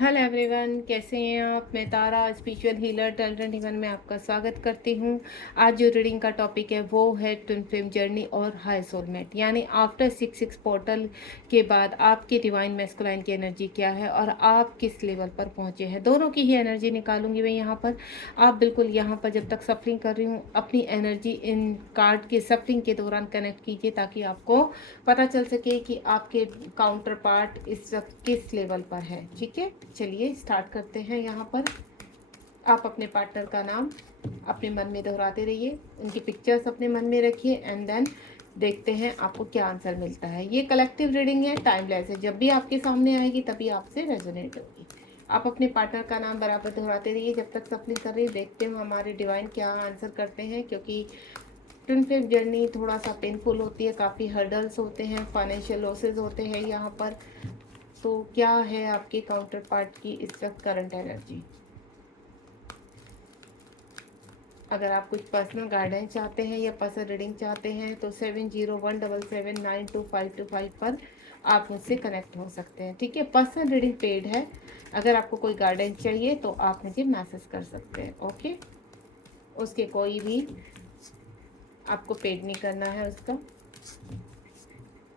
Hello everyone, कैसे हैं आप। मैं तारा स्पिरिचुअल हीलर टैलेंट हेवन में आपका स्वागत करती हूं। आज जो रीडिंग का टॉपिक है वो है ट्विन फ्लेम जर्नी और हाई सोलमेट, यानी आफ्टर 6-6 पोर्टल के बाद आपके डिवाइन मैस्कुलाइन की एनर्जी क्या है और आप किस लेवल पर पहुंचे हैं। दोनों की ही एनर्जी निकालूंगी मैं यहाँ पर। आप बिल्कुल यहाँ पर जब तक सफरिंग कर रही हूँ अपनी एनर्जी इन कार्ड के सफरिंग के दौरान कनेक्ट कीजिए, ताकि आपको पता चल सके कि आपके काउंटर पार्ट इस वक्त किस लेवल पर है। ठीक है, चलिए स्टार्ट करते हैं। यहाँ पर आप अपने पार्टनर का नाम अपने मन में दोहराते रहिए, उनकी पिक्चर्स अपने मन में रखिए एंड देन देखते हैं आपको क्या आंसर मिलता है। ये कलेक्टिव रीडिंग है, टाइमलेस है, जब भी आपके सामने आएगी तभी आपसे रेजोनेट होगी। आप अपने पार्टनर का नाम बराबर दोहराते रहिए जब तक सफलिंग कर रही है। देखते हैं हमारे डिवाइन क्या आंसर करते हैं, क्योंकि ट्विन फ्लेम जर्नी थोड़ा सा पेनफुल होती है, काफ़ी हर्डल्स होते हैं, फाइनेंशियल लॉसेज होते हैं यहाँ पर। तो क्या है आपके काउंटर पार्ट की इस वक्त करंट एनर्जी। अगर आप कुछ पर्सनल गाइडेंस चाहते हैं या पर्सनल रीडिंग चाहते हैं तो 7017792525 पर आप मुझसे कनेक्ट हो सकते हैं। ठीक है, पर्सनल रीडिंग पेड है। अगर आपको कोई गाइडेंस चाहिए तो आप मुझे मैसेज कर सकते हैं। ओके, उसके कोई भी आपको पेड नहीं करना है उसका।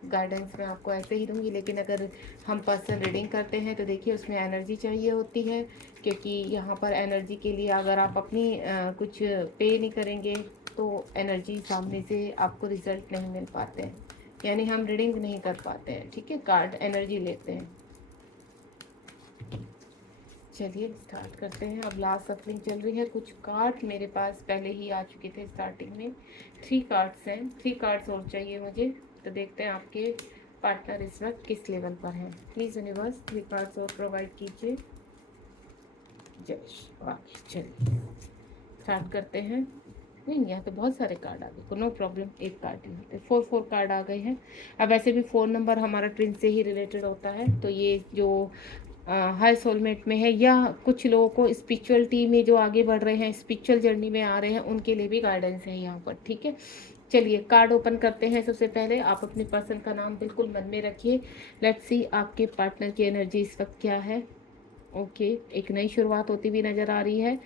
गाइडेंस मैं आपको ऐसे ही दूंगी, लेकिन अगर हम पर्सनल रीडिंग करते हैं तो देखिए उसमें एनर्जी चाहिए होती है, क्योंकि यहाँ पर एनर्जी के लिए अगर आप अपनी कुछ पे नहीं करेंगे तो एनर्जी सामने से आपको रिजल्ट नहीं मिल पाते हैं, यानी हम रीडिंग नहीं कर पाते हैं। ठीक है, कार्ड एनर्जी लेते हैं। चलिए स्टार्ट करते हैं। अब लास्ट सफरिंग चल रही है। कुछ कार्ड मेरे पास पहले ही आ चुके थे स्टार्टिंग में। 3 कार्ड्स हैं, 3 कार्ड्स और चाहिए मुझे। तो देखते हैं आपके पार्टनर इस वक्त किस लेवल पर हैं। प्लीज़ यूनिवर्स 3 कार्ड्स और प्रोवाइड कीजिए। चलिए स्टार्ट करते हैं। नहीं, यहाँ तो बहुत सारे कार्ड आ गए, नो प्रॉब्लम, एक कार्ड ही होते। 4 कार्ड आ गए हैं। अब वैसे भी 4 नंबर हमारा ट्विन से ही रिलेटेड होता है, तो ये जो हाई सोलमेट में है या कुछ लोगों को स्पिरिचुअलिटी में जो आगे बढ़ रहे हैं, स्पिरिचुअल जर्नी में आ रहे हैं, उनके लिए भी गाइडेंस है यहाँ पर। ठीक है, चलिए कार्ड ओपन करते हैं। सबसे पहले आप अपने पर्सन का नाम बिल्कुल मन में रखिए। लेट्स सी आपके पार्टनर की एनर्जी इस वक्त क्या है। ओके, एक नई शुरुआत होती हुई नज़र आ रही है।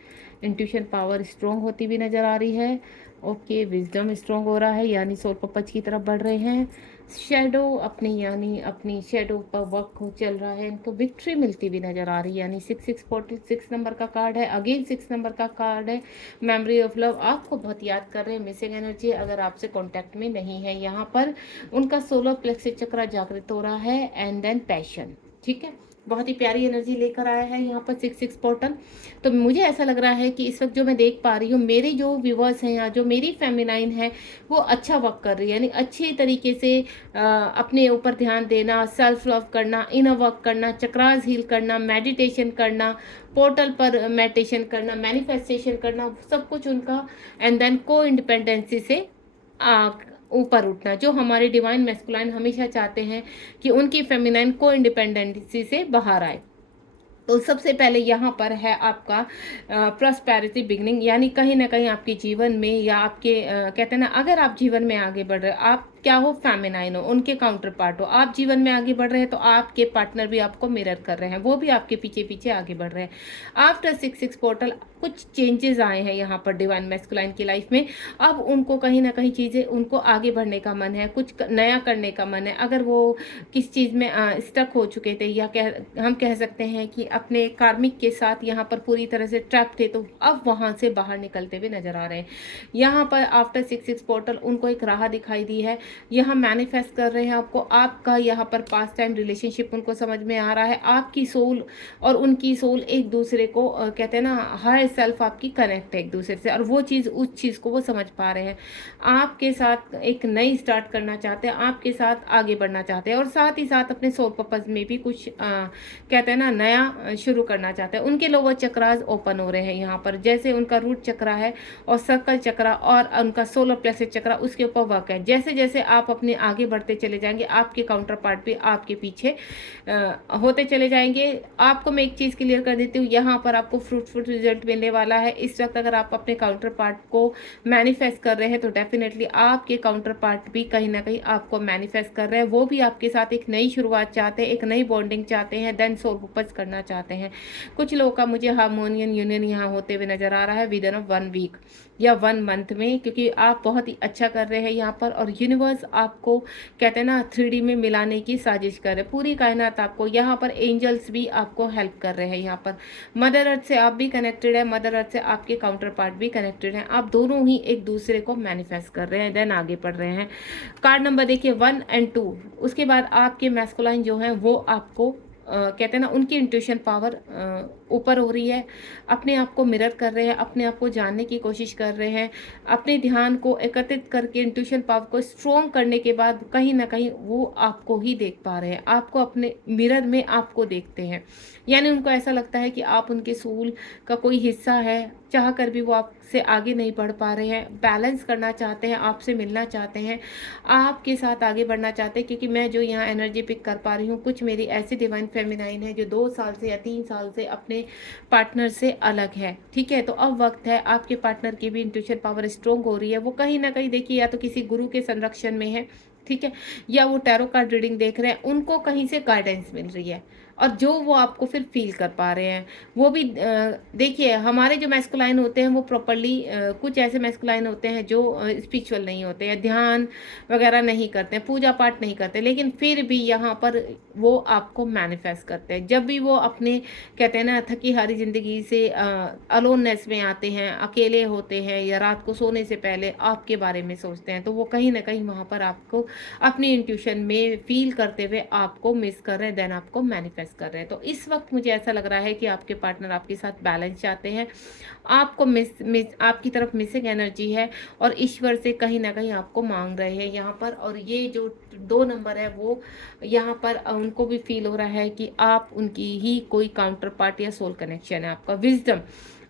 इंट्यूशन पावर स्ट्रॉन्ग होती हुई नज़र आ रही है। ओके, विजडम स्ट्रॉन्ग हो रहा है, यानी सोल पर्पज की तरफ बढ़ रहे हैं। शेडो अपनी यानी अपनी शेडो पर वर्क चल रहा है, इनको विक्ट्री मिलती हुई नज़र आ रही है। यानी 6 नंबर का कार्ड है, अगेन 6 नंबर का कार्ड है। मेमोरी ऑफ लव, आपको बहुत याद कर रहे हैं। मिसिंग एनर्जी, अगर आपसे कॉन्टैक्ट में नहीं है यहाँ पर, उनका सोलर प्लेक्स चक्र जागृत हो रहा है एंड देन पैशन। ठीक है, बहुत ही प्यारी एनर्जी लेकर आया है यहाँ पर 6 पोर्टल। तो मुझे ऐसा लग रहा है कि इस वक्त जो मैं देख पा रही हूँ, मेरे जो व्यूवर्स हैं या जो मेरी फेमिनाइन है वो अच्छा वर्क कर रही है, यानी अच्छे तरीके से अपने ऊपर ध्यान देना, सेल्फ लव करना, इनर वर्क करना, चक्रास हील करना, मेडिटेशन करना, पोर्टल पर मेडिटेशन करना, मैनिफेस्टेशन करना, सब कुछ उनका। एंड देन को इंडिपेंडेंसी से ऊपर उठना, जो हमारे डिवाइन मैस्कुलाइन हमेशा चाहते हैं कि उनकी फेमिनाइन को इंडिपेंडेंसी से बाहर आए। तो सबसे पहले यहाँ पर है आपका प्रॉस्पेरिटी बिगनिंग, यानी कहीं ना कहीं आपके जीवन में या आपके कहते हैं ना, अगर आप जीवन में आगे बढ़ रहे हो, आप क्या हो, फेमिनाइन हो, उनके काउंटर पार्ट हो, आप जीवन में आगे बढ़ रहे हैं तो आपके पार्टनर भी आपको मिरर कर रहे हैं, वो भी आपके पीछे पीछे आगे बढ़ रहे हैं। आफ्टर 6 पोर्टल कुछ चेंजेस आए हैं यहाँ पर डिवाइन मैस्कुलाइन की लाइफ में। अब उनको कहीं ना कहीं चीज़ें, उनको आगे बढ़ने का मन है, कुछ नया करने का मन है। अगर वो किस चीज़ में स्टक हो चुके थे, या हम कह सकते हैं कि अपने कार्मिक के साथ यहाँ पर पूरी तरह से ट्रैप थे, तो अब वहाँ से बाहर निकलते हुए नजर आ रहे हैं। यहाँ पर आफ्टर 6 पोर्टल उनको एक राह दिखाई दी है। यहाँ मैनिफेस्ट कर रहे हैं आपको, आपका यहाँ पर पास्ट टाइम रिलेशनशिप उनको समझ में आ रहा है। आपकी सोल और उनकी सोल एक दूसरे को कहते हैं ना, हायर सेल्फ आपकी कनेक्ट है एक दूसरे से, और वो चीज़, उस चीज़ को वो समझ पा रहे हैं। आपके साथ एक नई स्टार्ट करना चाहते हैं, आपके साथ आगे बढ़ना चाहते हैं, और साथ ही साथ अपने सोल पर्पज में भी कुछ कहते हैं ना, नया शुरू करना चाहते हैं। उनके लोअर चक्रास ओपन हो रहे हैं यहाँ पर, जैसे उनका रूट चक्रा है और सर्कल चक्रा और उनका सोलर प्लेक्सस चक्रा, उसके ऊपर वर्क है। जैसे जैसे से आप अपने आगे बढ़ते चले जाएंगे, आपके काउंटर पार्ट भी आपके पीछे होते चले जाएंगे। आपको मैं एक चीज़ क्लियर कर देती हूँ, यहाँ पर आपको फ्रूटफुल रिजल्ट मिलने वाला है। इस वक्त अगर आप अपने काउंटर पार्ट को मैनिफेस्ट कर रहे हैं तो डेफिनेटली आपके काउंटर पार्ट भी कहीं ना कहीं आपको मैनिफेस्ट कर रहे हैं। वो भी आपके साथ एक नई शुरुआत चाहते हैं, एक नई बॉन्डिंग चाहते हैं, देन सोल पर्पस करना चाहते हैं। कुछ लोगों का मुझे हार्मोनियन यूनियन यहाँ होते हुए नजर आ रहा है विद इन 1 वीक या 1 मंथ में, क्योंकि आप बहुत ही अच्छा कर रहे हैं यहाँ पर। और यूनिवर्स आपको कहते हैं ना 3D में मिलाने की साजिश कर रहे हैं। पूरी कायनात आपको यहाँ पर, एंजल्स भी आपको हेल्प कर रहे हैं यहाँ पर। मदर अर्थ से आप भी कनेक्टेड है, मदर अर्थ से आपके काउंटर पार्ट भी कनेक्टेड हैं। आप दोनों ही एक दूसरे को मैनिफेस्ट कर रहे हैं, देन आगे बढ़ रहे हैं। कार्ड नंबर देखिए 1 और 2। उसके बाद आपके मैस्कुलाइन जो है वो आपको कहते हैं ना उनकी इंट्यूशन पावर ऊपर हो रही है, अपने आप को मिरर कर रहे हैं, अपने आप को जानने की कोशिश कर रहे हैं। अपने ध्यान को एकत्रित करके इंट्यूशन पावर को स्ट्रॉन्ग करने के बाद कहीं ना कहीं वो आपको ही देख पा रहे हैं, आपको अपने मिरर में आपको देखते हैं। यानी उनको ऐसा लगता है कि आप उनके सोल का कोई हिस्सा है, चाह कर भी वो आपसे आगे नहीं बढ़ पा रहे हैं। बैलेंस करना चाहते हैं, आपसे मिलना चाहते हैं, आपके साथ आगे बढ़ना चाहते हैं। क्योंकि मैं जो यहाँ एनर्जी पिक कर पा रही हूँ, कुछ मेरी ऐसी डिवाइन फेमिनाइन है जो 2 साल से या 3 साल से अपने पार्टनर से अलग है। ठीक है, तो अब वक्त है, आपके पार्टनर की भी इंट्यूशन पावर स्ट्रॉन्ग हो रही है। वो कहीं ना कहीं देखिए या तो किसी गुरु के संरक्षण में है, ठीक है, या वो टैरो कार्ड रीडिंग देख रहे हैं, उनको कहीं से गाइडेंस मिल रही है और जो वो आपको फिर फील कर पा रहे हैं। वो भी देखिए हमारे जो मैस्कुलाइन होते हैं वो प्रॉपरली, कुछ ऐसे मैस्कुलाइन होते हैं जो स्पिरिचुअल नहीं होते हैं, ध्यान वगैरह नहीं करते हैं, पूजा पाठ नहीं करते, लेकिन फिर भी यहाँ पर वो आपको मैनिफेस्ट करते हैं। जब भी वो अपने कहते हैं ना थकी हारी ज़िंदगी से अलोननेस में आते हैं, अकेले होते हैं, या रात को सोने से पहले आपके बारे में सोचते हैं, तो वो कहीं ना कहीं वहाँ पर आपको अपनी इंट्यूशन में फील करते हुए आपको मिस कर रहे हैं, देन आपको मैनिफेस्ट कर रहे हैं। तो इस वक्त मुझे ऐसा लग रहा है कि आपके पार्टनर आपके साथ बैलेंस चाहते हैं, आपको आपकी तरफ मिसिंग एनर्जी है और ईश्वर से कहीं ना कहीं आपको मांग रहे हैं यहाँ पर। और ये जो 2 नंबर है वो यहाँ पर उनको भी फील हो रहा है कि आप उनकी ही कोई काउंटर पार्ट या सोल कनेक्शन है। आपका विजडम,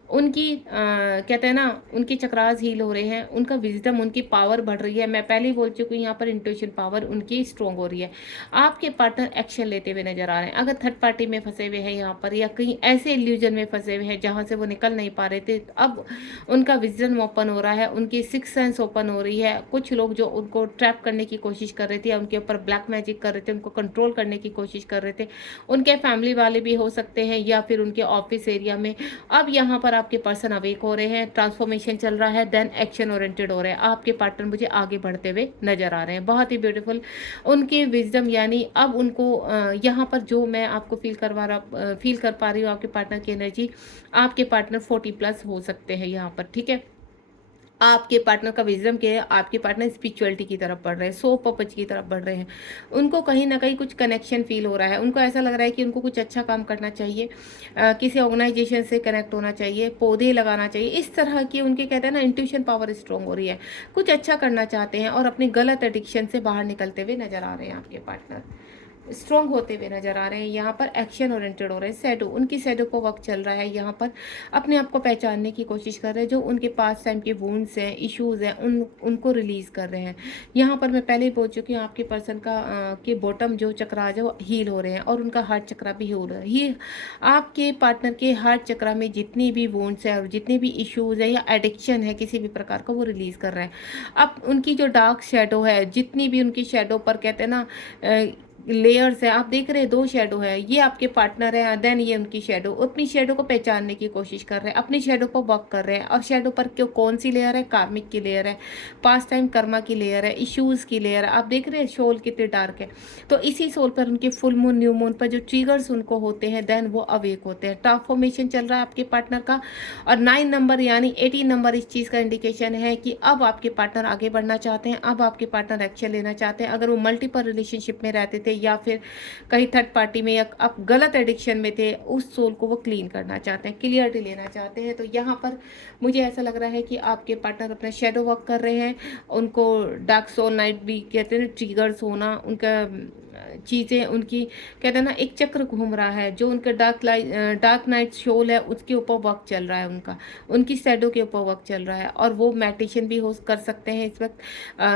उनकी कहते हैं ना उनके चक्रास हील हो रहे हैं, उनका विजडम, उनकी पावर बढ़ रही है। मैं पहले ही बोल चुकी हूँ यहाँ पर इंट्यूशन पावर उनकी स्ट्रॉन्ग हो रही है। आपके पार्टनर एक्शन लेते हुए नजर आ रहे हैं। अगर थर्ड पार्टी में फंसे हुए हैं यहाँ पर, या कहीं ऐसे इल्यूजन में फंसे हुए हैं जहाँ से वो निकल नहीं पा रहे थे, अब उनका विजडम ओपन हो रहा है, उनकी सिक्स सेंस ओपन हो रही है। कुछ लोग जो उनको ट्रैप करने की कोशिश कर रहे थे या उनके ऊपर ब्लैक मैजिक कर रहे थे, उनको कंट्रोल करने की कोशिश कर रहे थे, उनके फैमिली वाले भी हो सकते हैं या फिर उनके ऑफिस एरिया में, अब यहाँ पर आपके पर्सन अवेक हो रहे हैं, ट्रांसफॉर्मेशन चल रहा है, देन एक्शन ओरिएंटेड हो रहे हैं। आपके पार्टनर मुझे आगे बढ़ते हुए नजर आ रहे हैं, बहुत ही ब्यूटीफुल उनके विजडम। यानी अब उनको यहाँ पर जो मैं आपको फील कर पा रही हूँ आपके पार्टनर की एनर्जी, आपके पार्टनर 40+ हो सकते हैं यहाँ पर, ठीक है। आपके पार्टनर का विजडम क्या है, आपके पार्टनर स्पिरिचुअलिटी की तरफ बढ़ रहे हैं, सो पर्पज की तरफ बढ़ रहे हैं। उनको कहीं ना कहीं कुछ कनेक्शन फील हो रहा है, उनको ऐसा लग रहा है कि उनको कुछ अच्छा काम करना चाहिए, किसी ऑर्गेनाइजेशन से कनेक्ट होना चाहिए, पौधे लगाना चाहिए, इस तरह की उनके कहते हैं ना इंट्यूशन पावर स्ट्रॉन्ग हो रही है। कुछ अच्छा करना चाहते हैं और अपने गलत एडिक्शन से बाहर निकलते हुए नजर आ रहे हैं। आपके पार्टनर स्ट्रॉन्ग होते हुए नजर आ रहे हैं, यहाँ पर एक्शन ओरिएंटेड हो रहे हैं। शैडो, उनकी शैडो को वर्क चल रहा है, यहाँ पर अपने आप को पहचानने की कोशिश कर रहे हैं। जो उनके पास टाइम के वुंड्स हैं, इश्यूज हैं, उनको रिलीज कर रहे हैं। यहाँ पर मैं पहले ही बोल चुकी हूँ आपके पर्सन का के बॉटम जो चक्राज है वो हील हो रहे हैं और उनका हार्ट चक्रा भी हो रहा है। ये आपके पार्टनर के हार्ट चक्रा में जितनी भी वुंड्स है और जितने भी इश्यूज है या एडिक्शन है किसी भी प्रकार का, वो रिलीज कर रहे हैं। अब उनकी जो डार्क शेडो है, जितनी भी उनकी शेडो पर कहते हैं ना लेयर्स है, आप देख रहे हैं 2 शेडो है, ये आपके पार्टनर है, देन ये उनकी शेडो, अपनी शेडो को पहचानने की कोशिश कर रहे हैं, अपनी शेडो पर वर्क कर रहे हैं। और शेडो पर क्यों, कौन सी लेयर है, कार्मिक की लेयर है, पास्ट टाइम कर्मा की लेयर है, इश्यूज की लेयर है। आप देख रहे हैं सोल कितने डार्क है, तो इसी सोल पर उनके फुल मून न्यू मून पर जो ट्रिगर्स उनको होते हैं, देन वो अवेक होते हैं। ट्रांसफॉर्मेशन चल रहा है आपके पार्टनर का। और 9 नंबर यानी 18 नंबर इस चीज़ का इंडिकेशन है कि अब आपके पार्टनर आगे बढ़ना चाहते हैं, अब आपके पार्टनर एक्शन लेना चाहते हैं। अगर वो मल्टीपल रिलेशनशिप में रहते थे या फिर कहीं थर्ड पार्टी में या आप गलत एडिक्शन में थे, उस सोल को वो क्लीन करना चाहते हैं, क्लियरिटी लेना चाहते हैं। तो यहाँ पर मुझे ऐसा लग रहा है कि आपके पार्टनर अपना शेडो वर्क कर रहे हैं। उनको डार्क सोल नाइट भी कहते हैं, ट्रिगर्स होना, उनका चीज़ें उनकी, कहते हैं ना, एक चक्र घूम रहा है। जो उनका डार्क नाइट सोल है उसके ऊपर वर्क चल रहा है उनका, उनकी शैडो के ऊपर वर्क चल रहा है। और वो मेडिटेशन भी हो कर सकते हैं इस वक्त,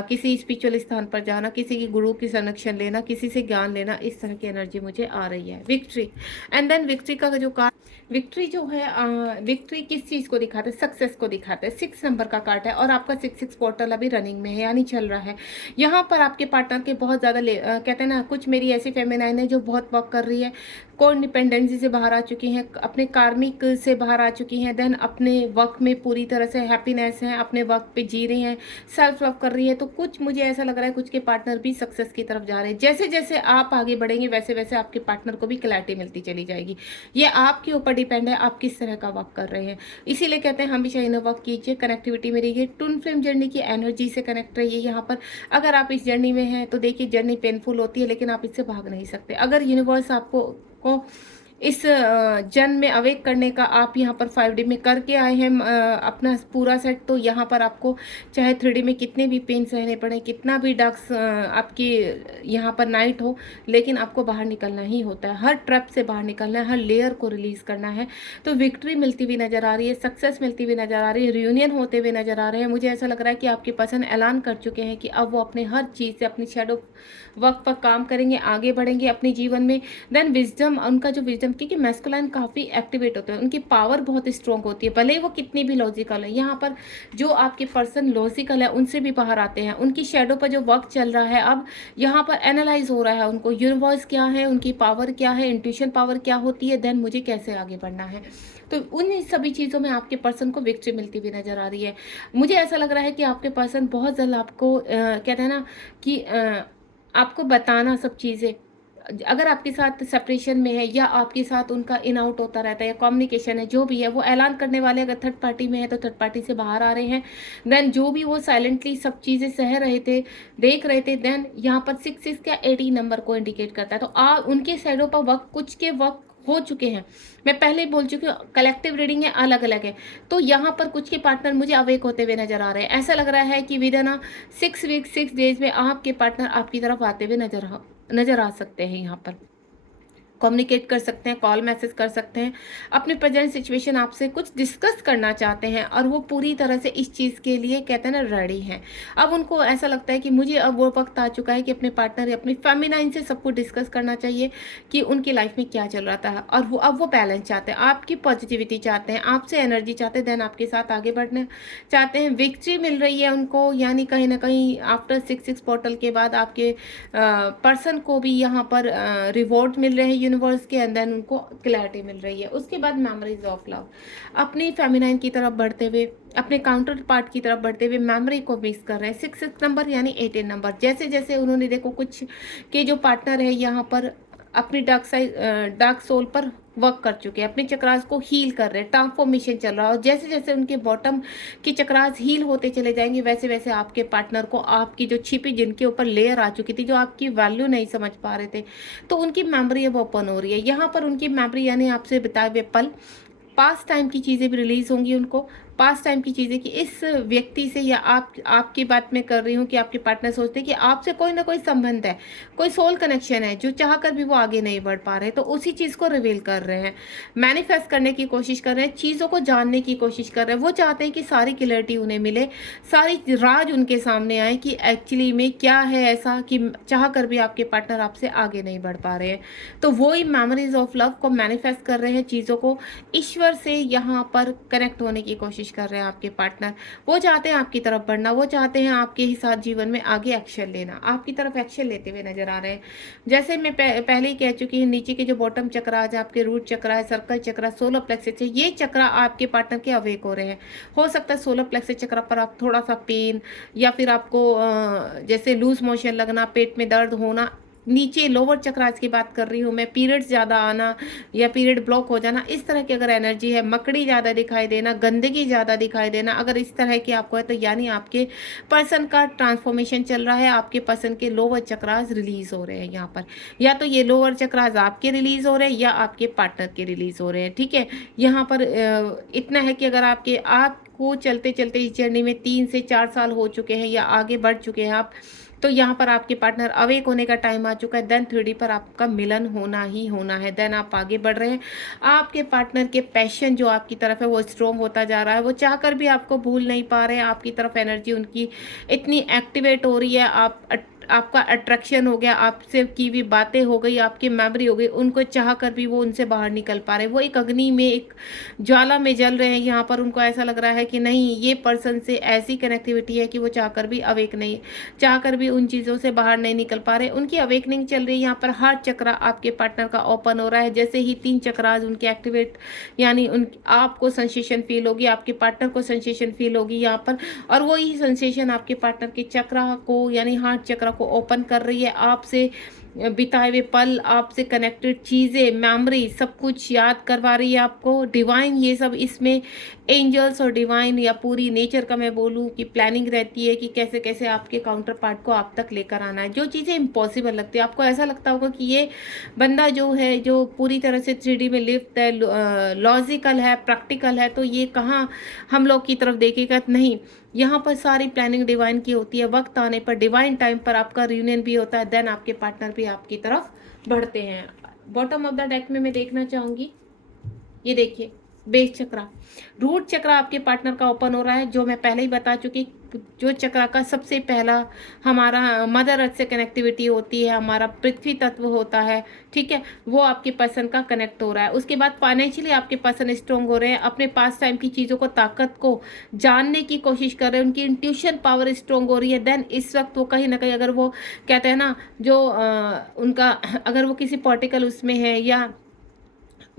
किसी स्पिरिचुअल स्थान पर जाना, किसी की गुरु की संरक्षण लेना, किसी से ज्ञान लेना, इस तरह की एनर्जी मुझे आ रही है। विक्ट्री, एंड देन विक्ट्री का जो कार्ड, विक्ट्री जो है, विक्ट्री किस चीज़ को दिखाते हैं? सक्सेस को दिखाते हैं। 6 नंबर का कार्ड है और आपका 6 पोर्टल अभी रनिंग में है, यानी चल रहा है। यहाँ पर आपके पार्टनर के बहुत ज़्यादा कहते हैं ना, कुछ मेरी ऐसी फेमिनाइन है जो बहुत वर्क कर रही है, कोड डिपेंडेंसी से बाहर आ चुकी हैं, अपने कार्मिक से बाहर आ चुकी हैं, देन अपने वर्क में पूरी तरह से हैप्पीनेस है, अपने वर्क पे जी रही हैं, सेल्फ लव कर रही है। तो कुछ मुझे ऐसा लग रहा है कुछ के पार्टनर भी सक्सेस की तरफ जा रहे हैं। जैसे जैसे आप आगे बढ़ेंगे वैसे वैसे आपके पार्टनर को भी क्लैरिटी मिलती चली जाएगी। ये आपके ऊपर डिपेंड है, आप किस तरह का वर्क कर रहे हैं। इसीलिए कहते हैं हमेशा इनर वर्क कीजिए, कनेक्टिविटी में रहिए, ट्विन फ्लेम जर्नी की एनर्जी से कनेक्ट रहिए। यहाँ पर अगर आप इस जर्नी में हैं तो देखिए, जर्नी पेनफुल होती है लेकिन आप इससे भाग नहीं सकते। अगर यूनिवर्स आपको इस जन्म में अवेक करने का आप यहाँ पर 5D में करके आए हैं अपना पूरा सेट, तो यहाँ पर आपको चाहे 3D में कितने भी पेन सहने पड़े, कितना भी डार्क आपकी यहाँ पर नाइट हो, लेकिन आपको बाहर निकलना ही होता है। हर ट्रैप से बाहर निकलना है, हर लेयर को रिलीज करना है। तो विक्ट्री मिलती हुई नजर आ रही है, सक्सेस मिलती हुई नजर आ रही है, रियूनियन होते हुए नजर आ रहे हैं। मुझे ऐसा लग रहा है कि आपके पर्सन ऐलान कर चुके हैं कि अब वो अपने हर चीज़ से, अपनी शेडो वर्क पर काम करेंगे, आगे बढ़ेंगे अपने जीवन में। देन विजडम, उनका जो विजडम, क्योंकि मैस्कुलाइन काफ़ी एक्टिवेट होते हैं, उनकी पावर बहुत स्ट्रॉन्ग होती है, भले ही वो कितनी भी लॉजिकल है। यहाँ पर जो आपके पर्सन लॉजिकल है उनसे भी बाहर आते हैं, उनकी शेडो पर जो वर्क चल रहा है अब यहाँ पर एनालाइज हो रहा है उनको, यूनिवर्स क्या है, उनकी पावर क्या है, इंट्यूशन पावर क्या होती है, देन मुझे कैसे आगे बढ़ना है। तो उन सभी चीज़ों में आपके पर्सन को विक्ट्री मिलती हुई नजर आ रही है। मुझे ऐसा लग रहा है कि आपके पर्सन बहुत जल्द आपको कहते हैं ना कि आपको बताना सब चीज़ें, अगर आपके साथ सेपरेशन में है या आपके साथ उनका इन आउट होता रहता है या कम्युनिकेशन है, जो भी है वो ऐलान करने वाले, अगर थर्ड पार्टी में है तो थर्ड पार्टी से बाहर आ रहे हैं। देन जो भी वो साइलेंटली सब चीज़ें सह रहे थे, देख रहे थे, देन यहाँ पर 6 का 80 नंबर को इंडिकेट करता है। तो उनके साइडों पर वक्त, कुछ के वक्त हो चुके हैं, मैं पहले ही बोल चुकी हूँ, कलेक्टिव रीडिंग है, अलग अलग है। तो यहाँ पर कुछ के पार्टनर मुझे अवेक होते हुए नजर आ रहे हैं। ऐसा लग रहा है कि विद इन 6 वीक 6 डेज में आपके पार्टनर आपकी तरफ आते हुए नजर आ सकते हैं। यहाँ पर कम्युनिकेट कर सकते हैं, कॉल मैसेज कर सकते हैं, अपने प्रेजेंट सिचुएशन आपसे कुछ डिस्कस करना चाहते हैं, और वो पूरी तरह से इस चीज़ के लिए, कहते हैं ना, रेडी हैं। अब उनको ऐसा लगता है कि मुझे अब वो वक्त आ चुका है कि अपने पार्टनर या अपनी फेमिनाइन से सब कुछ डिस्कस करना चाहिए कि उनकी लाइफ में क्या चल रहा था, और वो अब वो बैलेंस चाहते हैं, आपकी पॉजिटिविटी चाहते हैं, आपसे एनर्जी चाहते हैं, देन आपके साथ आगे बढ़ना चाहते हैं। विक्ट्री मिल रही है उनको, यानी कहीं ना कहीं आफ्टर 6 पोर्टल के बाद आपके पर्सन को भी यहाँ पर रिवॉर्ड मिल रहे हैं यूनिवर्स के अंदर, उनको क्लैरिटी मिल रही है। उसके बाद मेमोरीज ऑफ लव, अपनी फेमिनाइन की तरफ बढ़ते हुए, अपने काउंटर पार्ट की तरफ बढ़ते हुए मेमोरी को मिस कर रहे हैं। 6 नंबर यानी 18 नंबर, जैसे जैसे उन्होंने, देखो कुछ के जो पार्टनर है यहाँ पर अपनी डार्क सोल पर वर्क कर चुके हैं, अपने चक्रास को हील कर रहे हैं, ट्रांसफॉर्मेशन चल रहा है। और जैसे जैसे उनके बॉटम के चक्रास हील होते चले जाएंगे, वैसे वैसे आपके पार्टनर को आपकी जो छिपी, जिनके ऊपर लेयर आ चुकी थी, जो आपकी वैल्यू नहीं समझ पा रहे थे, तो उनकी मेमोरी अब ओपन हो रही है। यहाँ पर उनकी मेमोरी यानी आपसे बिताए हुए पल, पास्ट टाइम की चीज़ें भी रिलीज होंगी उनको, पास्ट टाइम की चीज़ें कि इस व्यक्ति से, या आपकी बात में कर रही हूँ कि आपके पार्टनर सोचते हैं कि आपसे कोई ना कोई संबंध है, कोई सोल कनेक्शन है, जो चाह कर भी वो आगे नहीं बढ़ पा रहे, तो उसी चीज़ को रिवील कर रहे हैं, मैनिफेस्ट करने की कोशिश कर रहे हैं, चीज़ों को जानने की कोशिश कर रहे हैं। वो चाहते हैं कि सारी क्लियरिटी उन्हें मिले, सारी राज उनके सामने आए कि एक्चुअली में क्या है ऐसा कि चाह कर भी आपके पार्टनर आपसे आगे नहीं बढ़ पा रहे हैं। तो वो ही मेमोरीज ऑफ लव को मैनिफेस्ट कर रहे हैं, चीज़ों को ईश्वर से यहाँ पर कनेक्ट होने की कोशिश कर रहे हैं आपके पार्टनर। वो चाहते हैं आपकी तरफ बढ़ना, वो चाहते हैं आपके ही साथ जीवन में आगे एक्शन लेना, आपकी तरफ एक्शन लेते हुए नजर आ रहे हैं। जैसे मैं पहले ही कह चुकी हूँ, नीचे के जो बॉटम चक्र आज आपके रूट चक्र है, सर्कल चक्र, सोलर प्लेक्सस है, ये चक्र आपके पार्टनर के अवेक हो रहे हैं। हो सकता है सोलर प्लेक्सस चक्र पर आप थोड़ा सा पेन, या फिर आपको जैसे लूज मोशन लगना, पेट में दर्द होना, नीचे लोअर चक्रास की बात कर रही हूँ मैं, पीरियड्स ज़्यादा आना या पीरियड ब्लॉक हो जाना, इस तरह की अगर एनर्जी है, मकड़ी ज़्यादा दिखाई देना, गंदगी ज़्यादा दिखाई देना, अगर इस तरह की आपको है, तो यानी आपके पर्सन का ट्रांसफॉर्मेशन चल रहा है, आपके पर्सन के लोअर चक्रास रिलीज हो रहे हैं यहाँ पर, या तो ये लोअर चक्रास आपके रिलीज हो रहे हैं या आपके पार्टनर के रिलीज हो रहे हैं। ठीक है, यहाँ पर इतना है कि अगर आपको चलते चलते इस जर्नी में 3 से 4 साल हो चुके हैं या आगे बढ़ चुके हैं आप, तो यहाँ पर आपके पार्टनर अवेक होने का टाइम आ चुका है। देन 3D पर आपका मिलन होना ही होना है। देन आप आगे बढ़ रहे हैं। आपके पार्टनर के पैशन जो आपकी तरफ है वो स्ट्रोंग होता जा रहा है। वो चाहकर भी आपको भूल नहीं पा रहे हैं। आपकी तरफ एनर्जी उनकी इतनी एक्टिवेट हो रही है, आपका अट्रैक्शन हो गया, आपसे की हुई बातें हो गई, आपकी मेमोरी हो गई, उनको चाह कर भी वो उनसे बाहर निकल पा रहे हैं। वो एक अग्नि में, एक ज्वाला में जल रहे हैं। यहाँ पर उनको ऐसा लग रहा है कि नहीं, ये पर्सन से ऐसी कनेक्टिविटी है कि वो चाहकर भी अवेक नहीं, चाहकर भी उन चीज़ों से बाहर नहीं निकल पा रहे। उनकी अवेकनिंग चल रही है। यहाँ पर हार्ट चक्र आपके पार्टनर का ओपन हो रहा है। जैसे ही 3 चक्रास उनके एक्टिवेट, यानी उन आपको सेंसेशन फील होगी, आपके पार्टनर को सेंसेशन फील होगी यहाँ पर, और वही सेंसेशन आपके पार्टनर के चक्र को, यानी हार्ट चक्र को ओपन कर रही है। आपसे बिताए हुए पल, आपसे कनेक्टेड चीज़ें, मेमोरी, सब कुछ याद करवा रही है आपको। डिवाइन ये सब इसमें एंजल्स और डिवाइन या पूरी नेचर का मैं बोलूँ कि प्लानिंग रहती है कि कैसे कैसे आपके काउंटर पार्ट को आप तक लेकर आना है। जो चीज़ें इम्पॉसिबल लगती है, आपको ऐसा लगता होगा कि ये बंदा जो है, जो पूरी तरह से 3D में लिफ्ट है, लॉजिकल है, प्रैक्टिकल है, तो ये कहाँ हम लोग की तरफ देखेगा। नहीं, यहाँ पर सारी प्लानिंग डिवाइन की होती है। वक्त आने पर, डिवाइन टाइम पर आपका रियूनियन भी होता है। देन आपके पार्टनर भी आपकी तरफ बढ़ते हैं। बॉटम ऑफ द डेक में मैं देखना चाहूँगी, ये देखिए, बेस चक्रा, रूट चक्रा आपके पार्टनर का ओपन हो रहा है। जो मैं पहले ही बता चुकी, जो चक्रा का सबसे पहला हमारा मदर अर्थ से कनेक्टिविटी होती है, हमारा पृथ्वी तत्व होता है, ठीक है, वो आपके पर्सन का कनेक्ट हो रहा है। उसके बाद फाइनेंशियली आपके पर्सन स्ट्रॉन्ग हो रहे हैं, अपने पास टाइम की चीज़ों को, ताकत को जानने की कोशिश कर रहे हैं, उनकी इंट्यूशन पावर स्ट्रॉन्ग हो रही है। देन इस वक्त वो कहीं ना कहीं, अगर वो कहते हैं ना, जो उनका अगर वो किसी पॉलिटिकल उसमें है या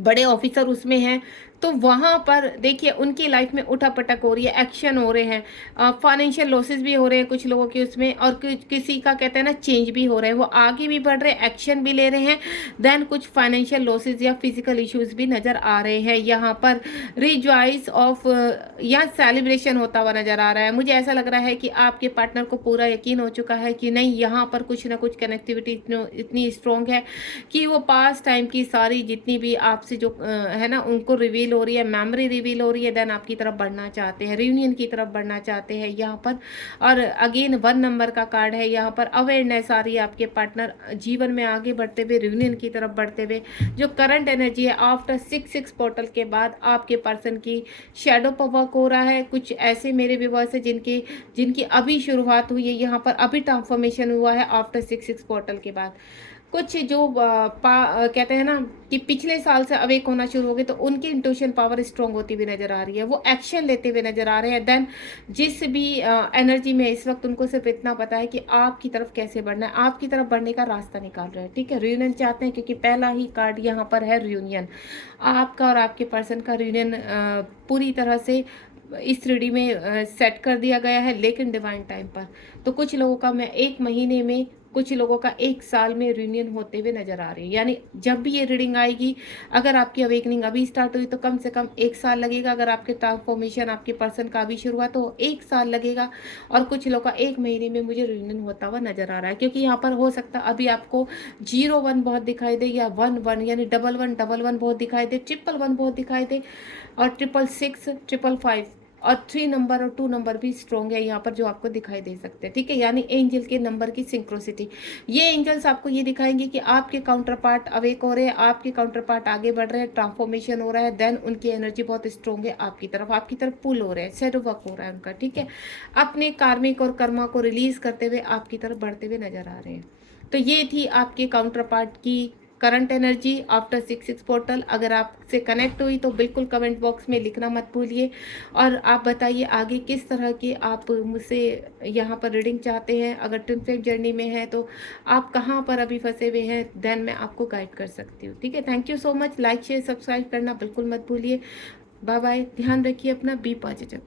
बड़े ऑफिसर उसमें हैं, तो वहाँ पर देखिए उनकी लाइफ में उठापटक हो रही है, एक्शन हो रहे हैं, फाइनेंशियल लॉसेस भी हो रहे हैं कुछ लोगों के उसमें, और किसी का कहते हैं ना चेंज भी हो रहे हैं, वो आगे भी बढ़ रहे हैं, एक्शन भी ले रहे हैं। देन कुछ फाइनेंशियल लॉसेस या फिजिकल इश्यूज भी नज़र आ रहे हैं। यहाँ पर रिजॉइस ऑफ या सेलिब्रेशन होता हुआ नज़र आ रहा है। मुझे ऐसा लग रहा है कि आपके पार्टनर को पूरा यकीन हो चुका है कि नहीं, यहाँ पर कुछ ना कुछ कनेक्टिविटी इतनी स्ट्रॉन्ग है कि वो पास टाइम की सारी जितनी भी आपसे जो है ना, उनको रिवील हो रही है, मेमोरी रिवील हो रही है। देन आपकी तरफ बढ़ना चाहते हैं, रियूनियन की तरफ बढ़ना चाहते हैं यहाँ पर। और अगेन 1 नंबर का कार्ड है यहाँ पर। अवेयरनेस आ रही है, आपके पार्टनर जीवन में आगे बढ़ते हुए, रियूनियन की तरफ बढ़ते हुए। जो करंट एनर्जी है, आफ्टर 6 पोर्टल के बाद आपके पर्सन की शेडो पर वर्क हो रहा है। कुछ ऐसे मेरे व्यूअर्स है जिनकी अभी शुरुआत हुई है, यहाँ पर अभी ट्रांसफॉर्मेशन हुआ है आफ्टर 6 पोर्टल के बाद। कुछ जो कहते हैं ना कि पिछले साल से अवेक होना शुरू हो गए, तो उनकी इंट्यूशन पावर स्ट्रॉन्ग होती हुई नजर आ रही है, वो एक्शन लेते हुए नजर आ रहे हैं। देन जिस भी एनर्जी में इस वक्त, उनको सिर्फ इतना पता है कि आपकी तरफ कैसे बढ़ना है, आपकी तरफ बढ़ने का रास्ता निकाल रहे हैं, ठीक है। रियूनियन चाहते हैं, क्योंकि पहला ही कार्ड यहाँ पर है रियूनियन, आपका और आपके पर्सन का रियूनियन पूरी तरह से इस 3D में सेट कर दिया गया है, लेकिन डिवाइन टाइम पर। तो कुछ लोगों का मैं 1 महीने में, कुछ लोगों का 1 साल में रियूनियन होते हुए नजर आ रही है। यानी जब भी ये रीडिंग आएगी, अगर आपकी अवेकनिंग अभी स्टार्ट हुई तो कम से कम 1 साल लगेगा। अगर आपके ट्रांसफॉर्मेशन, आपके पर्सन का अभी शुरू हुआ तो 1 साल लगेगा। और कुछ लोगों का 1 महीने में मुझे रियूनियन होता हुआ नजर आ रहा है, क्योंकि यहाँ पर हो सकता है अभी आपको 0-1 बहुत दिखाई दे, या 1-1 यानी 1-1 बहुत दिखाई दे, 1-1 बहुत दिखाई दे, और 666, 555 और 3 नंबर और 2 नंबर भी स्ट्रॉन्ग है यहाँ पर, जो आपको दिखाई दे सकते हैं, ठीक है। यानी एंजल के नंबर की सिंक्रोसिटी, ये एंजल्स आपको ये दिखाएंगे कि आपके काउंटर पार्ट अवेक हो रहे हैं, आपके काउंटर पार्ट आगे बढ़ रहे हैं, ट्रांसफॉर्मेशन हो रहा है। देन उनकी एनर्जी बहुत स्ट्रॉन्ग है, आपकी तरफ पुल हो रहे हैं, शेडो वर्क हो रहा है उनका, ठीक है। अपने कार्मिक और कर्मा को रिलीज करते हुए आपकी तरफ बढ़ते हुए नजर आ रहे हैं। तो ये थी आपके काउंटर पार्ट की करंट एनर्जी आफ्टर 6 पोर्टल। अगर आपसे कनेक्ट हुई तो बिल्कुल कमेंट बॉक्स में लिखना मत भूलिए, और आप बताइए आगे किस तरह के आप मुझसे यहाँ पर रीडिंग चाहते हैं। अगर ट्विन फ्लेम जर्नी में है तो आप कहाँ पर अभी फंसे हुए हैं, देन मैं आपको गाइड कर सकती हूँ, ठीक है। Thank you so much. Like share subscribe करना बिल्कुल मत भूलिए। बाय बाय, ध्यान रखिए अपना, बी पॉजिटिव।